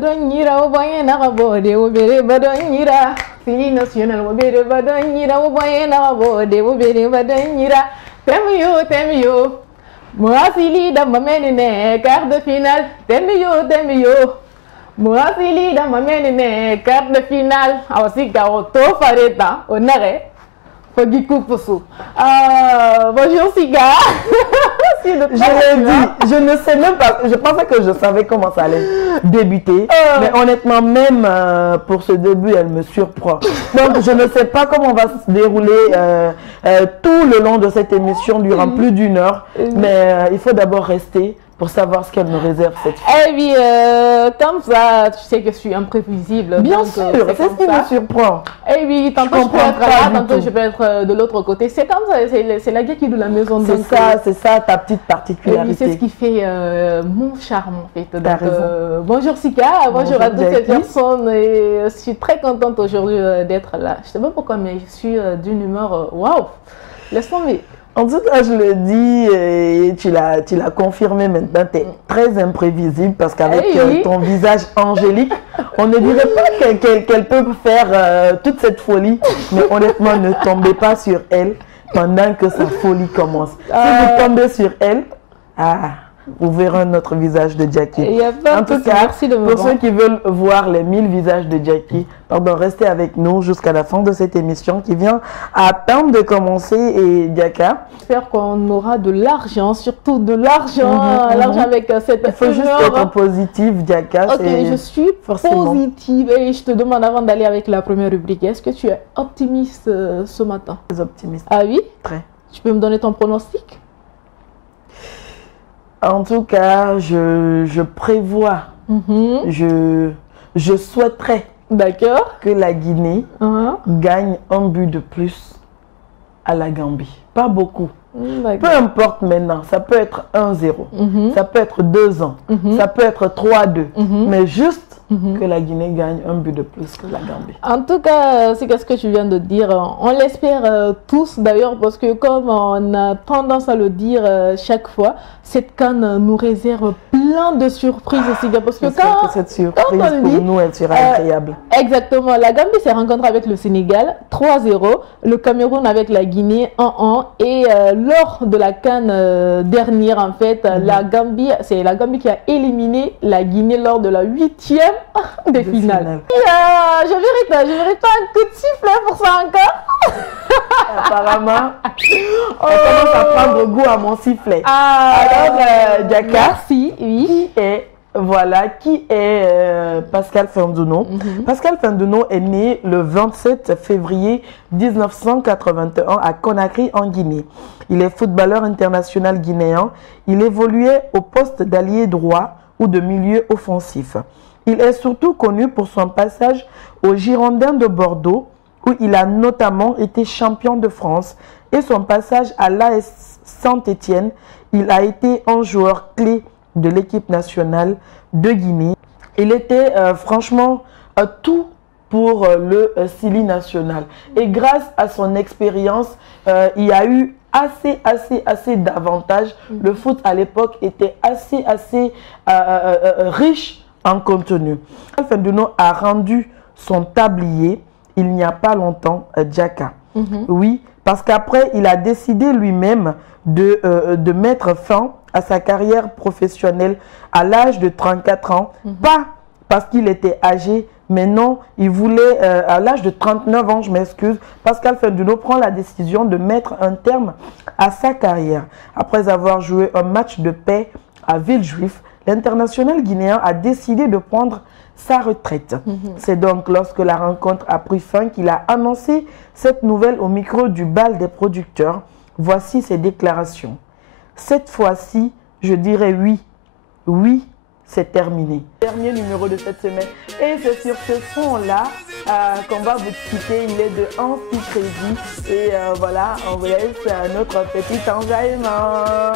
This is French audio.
Badonyira obaye na gabode obere badonyira fini national obere badonyira obaye na gabode obere badonyira temiyo Moasili da mamenene quart de finale temiyo Moasili da mamenene quart de finale awasika oto fareta onare Fogi Kupusu. Bonjour Siga. Je l'ai dit, je ne sais même pas, je pensais que je savais comment ça allait débuter, mais honnêtement même pour ce début elle me surprend. Donc je ne sais pas comment va se dérouler tout le long de cette émission durant plus d'une heure, mais il faut d'abord rester pour savoir ce qu'elle nous réserve cette fois. Eh bien, comme ça, tu sais que je suis imprévisible. Bien sûr, c'est ce qui me surprend. Eh oui, tantôt je peux être là, tantôt je peux être de l'autre côté. C'est comme ça, c'est la guerre qui est de la maison. C'est ça ta petite particularité. Oui, c'est ce qui fait mon charme en fait. Donc, bonjour Sika, bonjour à toutes ces personnes. Et je suis très contente aujourd'hui d'être là. Je ne sais pas pourquoi, mais je suis d'une humeur waouh. Laisse tomber. En tout cas, je le dis, et tu l'as confirmé maintenant, tu es très imprévisible parce qu'avec ton visage angélique, on ne dirait pas qu'elle peut faire toute cette folie, mais honnêtement, ne tombez pas sur elle pendant que sa folie commence. Si vous tombez sur elle, vous verrez notre visage de Jackie. En tout cas, pour ceux qui veulent voir les 1000 visages de Jackie, restez avec nous jusqu'à la fin de cette émission qui vient à peine de commencer. Et Diaka, j'espère qu'on aura de l'argent, surtout de l'argent, l'argent avec cette. Il faut juste être positive, Diaka. Ok, je suis positive et je te demande avant d'aller avec la première rubrique, est-ce que tu es optimiste ce matin? Très optimiste. Ah oui? Très. Tu peux me donner ton pronostic? En tout cas, je prévois, je souhaiterais que la Guinée gagne un but de plus à la Gambie. Pas beaucoup. Peu importe maintenant, ça peut être 1-0, ça peut être 2-1, ça peut être 3-2, mais juste que la Guinée gagne un but de plus que la Gambie. En tout cas, c'est ce que tu viens de dire. On l'espère tous d'ailleurs parce que comme on a tendance à le dire chaque fois, cette CAN nous réserve plein de surprises aussi. Parce que quand cette surprise pour nous, elle sera incroyable. Exactement. La Gambie s'est rencontrée avec le Sénégal 3-0, le Cameroun avec la Guinée 1-1 et lors de la CAN dernière, en fait, c'est la Gambie qui a éliminé la Guinée lors de la 8e des finales. Et, je mérite pas un coup de sifflet pour ça encore. Apparemment, on commence à prendre goût à mon sifflet. Alors, Diaka, merci. Oui. Qui est Pascal Fendouno. Pascal Fendouno est né le 27 février 1981 à Conakry en Guinée. Il est footballeur international guinéen. Il évoluait au poste d'ailier droit ou de milieu offensif. Il est surtout connu pour son passage aux Girondins de Bordeaux où il a notamment été champion de France et son passage à l'AS Saint-Étienne. Il a été un joueur clé de l'équipe nationale de Guinée. Il était franchement tout pour le Sili national. Et grâce à son expérience, il y a eu assez d'avantages. Le foot à l'époque était assez riche en contenu. Fendouno a rendu son tablier il n'y a pas longtemps, Diaka. Oui, parce qu'après, il a décidé lui-même de mettre fin à sa carrière professionnelle à l'âge de 34 ans. Pas parce qu'il était âgé, mais non, il voulait, à l'âge de 39 ans, je m'excuse, Pascal Fendouno prend la décision de mettre un terme à sa carrière. Après avoir joué un match de paix à Villejuif, l'international guinéen a décidé de prendre sa retraite. C'est donc lorsque la rencontre a pris fin qu'il a annoncé cette nouvelle au micro du bal des producteurs. Voici ses déclarations. Cette fois-ci, je dirais oui. Oui, c'est terminé. Dernier numéro de cette semaine. Et c'est sur ce fond-là qu'on va vous quitter. Il est de Anti Crazy. Et voilà, on vous laisse notre petit enjaillement.